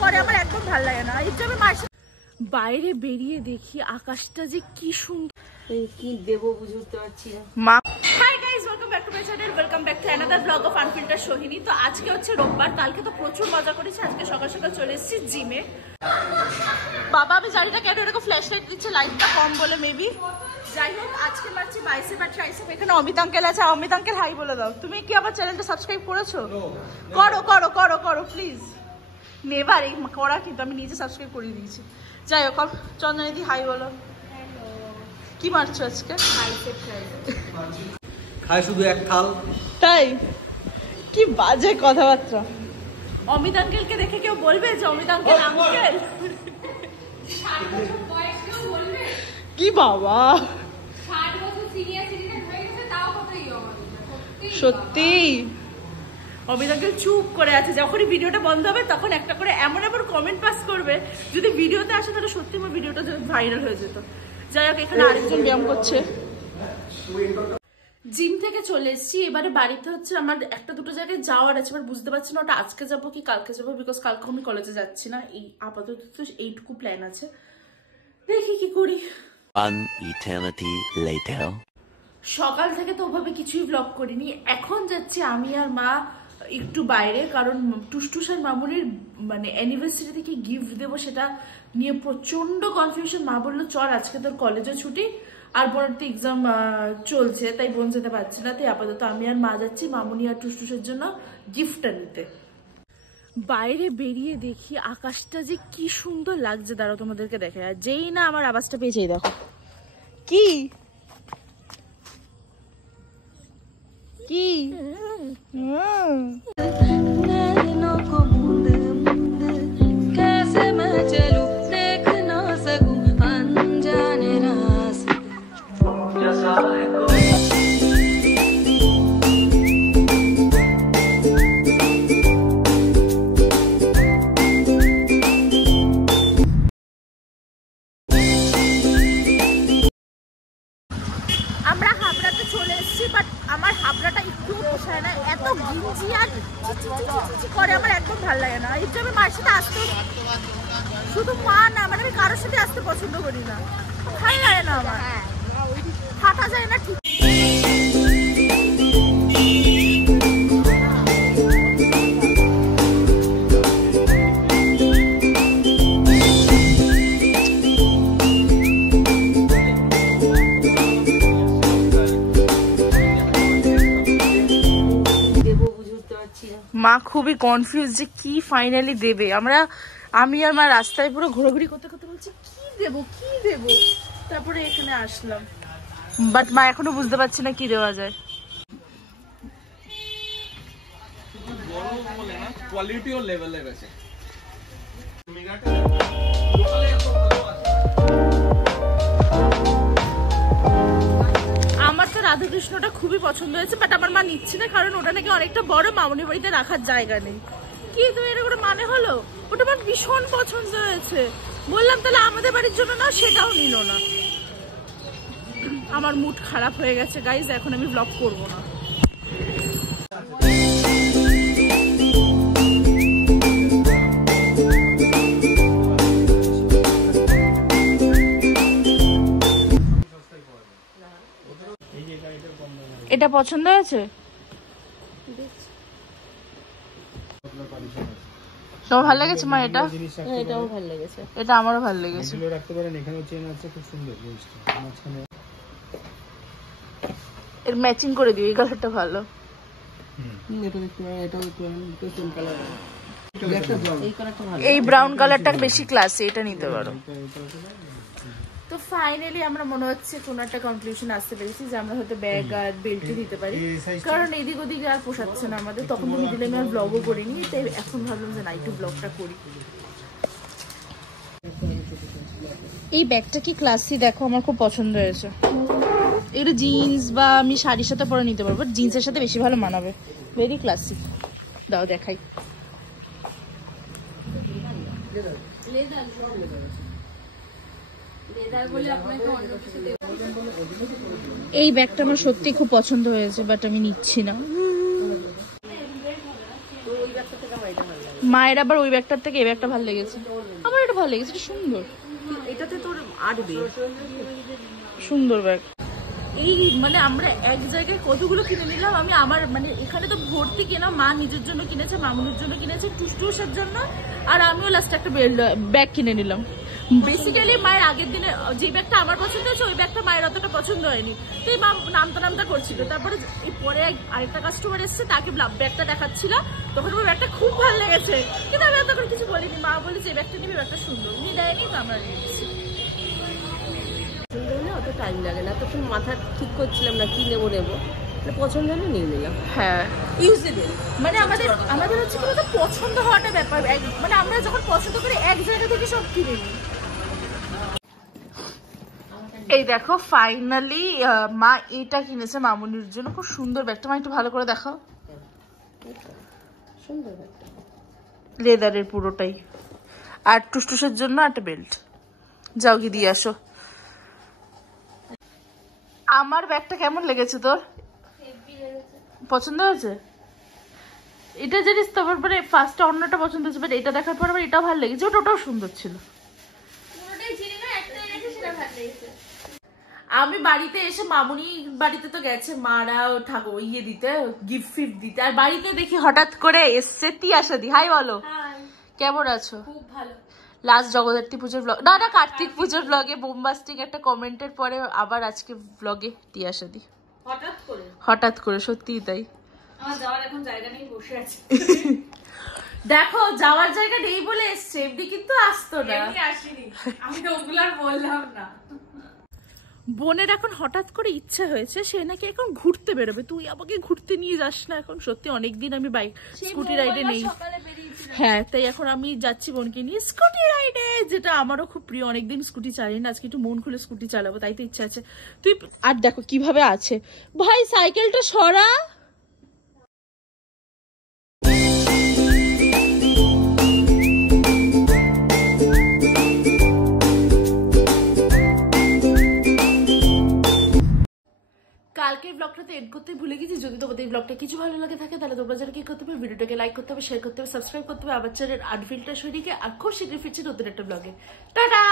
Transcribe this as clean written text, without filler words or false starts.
করে আমার একদম ভালো লাগে না। এই জন্য বাইরে বেরিয়ে দেখি আকাশটা যে কি সুন্দর, কি দেবো বুঝতে পারছি না। মা hi guys, welcome back to my channel, welcome back to another blog of unfilter Sohini. তো আজকে হচ্ছে রোববার, কালকে তো প্রচুর মজা করেছি, আজকে সকাল সকাল চলে এসেছি জিমে। বাবা আমি জানি না কেন এরকম ফ্ল্যাশ লাইট দিচ্ছে, লাইটটা কম বলে মেবি। যাই হোক, আজকে মারছি বাইসেপ আর ট্রাইসেপ। এখানে অমিত আঙ্কেল আছে, অমিত আঙ্কেল হাই বলে দাও। তুমি কি আমার চ্যানেলটা সাবস্ক্রাইব করেছো? করো করো করো করো প্লিজ। নেবার এই করা কিন্তু আমি নিজে সাবস্ক্রাইব করে দিয়েছি। যাই হোক, চন্দনিদি হাই বলো। কি মারছো আজকে? খায় শুধু এক থাল। তাই? কি বাজে কথাবার্তা। অমিত আঙ্কেলকে দেখে কেউ বলবে যে অমিত আঙ্কেল আঙ্কেল? কি বাবা, সত্যি অমিত আঙ্কেল চুপ করে আছে। যখনই ভিডিওটা বন্ধ হবে তখন একটা করে এমন এমন কমেন্ট পাস করবে, যদি ভিডিওতে আসে তাহলে সত্যি আমার ভিডিওটা ভাইরাল হয়ে যেত। যাই হোক, এখানে আরেকজন ব্যায়াম করছে। জিম থেকে চলে এসেছি, এবারে বাড়িতে হচ্ছে আমার একটা দুটো জায়গায় যাওয়ার আছে, এবার বুঝতে পারছি না ওটা আজকে যাবো কি কালকে যাবো, বিকজ কালকে আমি কলেজে যাচ্ছি না। এই আপাতত তো এইটুকু প্ল্যান আছে, দেখি কি করি। সকাল থেকে তো ওভাবে কিছুই ব্লগ করিনি, এখন যাচ্ছি আমি আর মা একটু বাইরে, কারণ টুসটুস আর মামুনির মানে অ্যানিভার্সারি থেকে গিফট দেবো সেটা নিয়ে প্রচন্ড কনফিউশন। মা বললো চল আজকে তোর কলেজে ছুটি আর বোনের তো এক্সাম চলছে, তাই বোন যেতে পারছি না। তাই আপাতত আমি আর মা যাচ্ছি মামুনি আর টুসটুসের জন্য গিফটটা নিতে। বাইরে বেরিয়ে দেখি আকাশটা যে কি সুন্দর লাগছে, দাঁড়াও তোমাদেরকে দেখে। আর যেই না আমার আওয়াজটা পেয়েছেই দেখো কি কি আমরা হাবড়াতে চলে এসেছি, বাট আমার হাবড়াটা একটু পোষায় না, এত গিঞ্জি আর করে আমার একদম ভালো লাগে না। এই জন্য মার সাথে আসতে, শুধু মা না মানে আমি কারোর সাথে আসতে পছন্দ করি না, ভালো লাগে না আমার, হাঁটা যায় না ঠিক। মা খুবই কনফিউজ যে কি ফাইনালি দেবে। আমি আর মা রাস্তায় পুরো ঘোরাঘুরি করতে করতে বলছি কি দেবো কি দেবো, তারপরে এখানে আসলাম, বাট মা এখনো বুঝতে পারছি না কি দেওয়া যায়। আমার তো রাধাকৃষ্ণটা খুবই পছন্দ হয়েছে, বাট আমার মা নিচ্ছে না, কারণ ওটা নাকি অনেকটা বড়, মামুনি বাড়িতে রাখার জায়গা নেই। কি তুমি এটা করে মানে হলো? ওটা আমার ভীষণ পছন্দ হয়েছে, বললাম তাহলে আমাদের বাড়ির জন্য না, সেটাও নিল না। আমার মুড খারাপ হয়ে গেছে গাইজ, এখন আমি ব্লগ করবো না। এটা পছন্দ হয়েছে? তোমার ভালো লেগেছে মা? এটা এটাও ভালো লেগেছে, এটা আমারও ভালো লেগেছে। এর ম্যাচিং করে দিও, এই কালারটা ভালো। এই ব্রাউন কালারটা বেশি ক্লাসি, এটা নিতে পারো। তো ফাইনালি আমরা মনে হচ্ছে কোন একটা কনক্লুশন আসতে পেরেছি যে আমরা হয়তো ব্যাগ আর বেল্টে দিতে পারি, কারণ এদিক ওদিকে আর পোষাচ্ছে না আমাদের। তখন তো মিডিলে আমি আর ব্লগও করিনি, তাই এখন ভাবলাম যে না একটু ব্লগটা করি। এই ব্যাগটা কি ক্লাসি, দেখো আমার খুব পছন্দ হয়েছে। এটা জিন্স বা আমি শাড়ির সাথে পরে নিতে পারবো, জিন্সের সাথে বেশি ভালো মানাবে, ভেরি ক্লাসি। দাও দেখাই। এই ব্যাগটা আমার সত্যি খুব পছন্দ হয়েছে, বাট আমি নিচ্ছি না। মায়ের আবার ওই ব্যাগটার থেকে এই ব্যাগটা ভালো লেগেছে। আমার এটা ভালো লেগেছে, এটা সুন্দর। এটাতে তোর আটবে, সুন্দর ব্যাগ। এই মানে আমরা এক জায়গায় কতগুলো কিনে নিলাম। আমি আমার মানে এখানে তো ভর্তি কেনা, মা নিজের জন্য কিনেছে, মামুনের জন্য কিনেছে, টুসটুসের জন্য, আর আমিও লাস্টে একটা ব্যাগ কিনে নিলাম। বেসিক্যালি মায়ের আগের দিনে যে ব্যাগটা আমার পছন্দ হয়েছে ওই ব্যাগটা মায়ের অতটা পছন্দ হয়নি, তো মা নামতা করছিল। তারপরে এই পরে আরেকটা কাস্টমার এসছে, তাকে ব্যাগটা দেখাচ্ছিল, তখন ওই ব্যাগটা খুব ভালো লেগেছে, কিন্তু আমি তখন কিছু বলিনি। মা বলে যে ব্যাগটা নিবি, ব্যাগটা সুন্দর, উনি দেয়নি তো আমরা নিয়েছি। অত টাইম লাগে না, তখন মাথা ঠিক করছিলাম না কি নেবো পছন্দ হলে নিয়ে নিলাম। হ্যাঁ, ইউজেবল মানে আমাদের হচ্ছে কি বলতো, পছন্দ হওয়াটা ব্যাপার। মানে আমরা যখন পছন্দ করি এক জায়গা থেকে সব কিনে নিই। এই দেখো ফাইনালি মা এটা কিনেছে মামুনির জন্য, খুব সুন্দর ব্যাগটা। মা একটু ভালো করে দেখাও। সুন্দর লেদারের পুরোটাই, আর টুসটুসের জন্য একটা বেল্ট। যাও কি দিয়ে আসো। আমার ব্যাগটা কেমন লেগেছে তোর? পছন্দ হয়েছে? এটা জানিস তো, তারপরে ফার্স্টে অন্যটা পছন্দ হয়েছে, বাট এটা দেখার পর আবার এটাও ভালো লেগেছে। ওটাও সুন্দর ছিল। আমি বাড়িতে এসে, মামুনি বাড়িতে তো গেছে, মারাও ঠাকুর ইয়ে দিতে, গিফট ফিফট দিতে, আর বাড়িতে দেখি হঠাৎ করে এসছে তিয়াশাদি। হাই বলো, কেমন আছো? খুব ভালো। লাস্ট জগদ্ধাত্রী পুজোর ব্লগ, না কার্তিক পুজোর ব্লগে বোমবাস্টিং একটা কমেন্টের পরে আবার আজকে ব্লগে তিয়াশাদি হঠাৎ করে, সত্যিই তাই। আমার যাওয়ার এখন জায়গা নেই, বসে আছি। দেখো যাওয়ার জায়গা নেই বলে এসছে, এমনি কিন্তু আসতো না। আসিনি, আমি তো ওগুলো আর বললাম না। বোনের এখন হঠাৎ করে ইচ্ছা হয়েছে, সে নাকি এখন ঘুরতে বেরোবে। তুই আমাকে ঘুরতে নিয়ে যাস না এখন? সত্যি অনেকদিন আমি বাইক স্কুটি রাইডে নেই। হ্যাঁ, তাই এখন আমি যাচ্ছি বোনকে নিয়ে স্কুটি রাইডে, যেটা আমারও খুব প্রিয়। অনেকদিন স্কুটি চালিয়ে না, আজকে একটু মন খুলে স্কুটি চালাবো, তাই তো ইচ্ছা আছে। তুই আর দেখো কিভাবে আছে ভাই, সাইকেলটা সরা। কালকের ব্লগটাতে এড করতে ভুলে গেছি। যদি তোমাদের এই ব্লগটা কিছু ভালো লাগে থাকে, তাহলে তোমরা যারা কি করতে হবে, ভিডিওটাকে লাইক করতে হবে, শেয়ার করতে হবে, সাবস্ক্রাইব করতে হবে। আবার চ্যানেল আনফিল্টার শরীরকে আর খুব শীঘ্রই ফিরছি নতুন একটা ব্লগে। টাটা।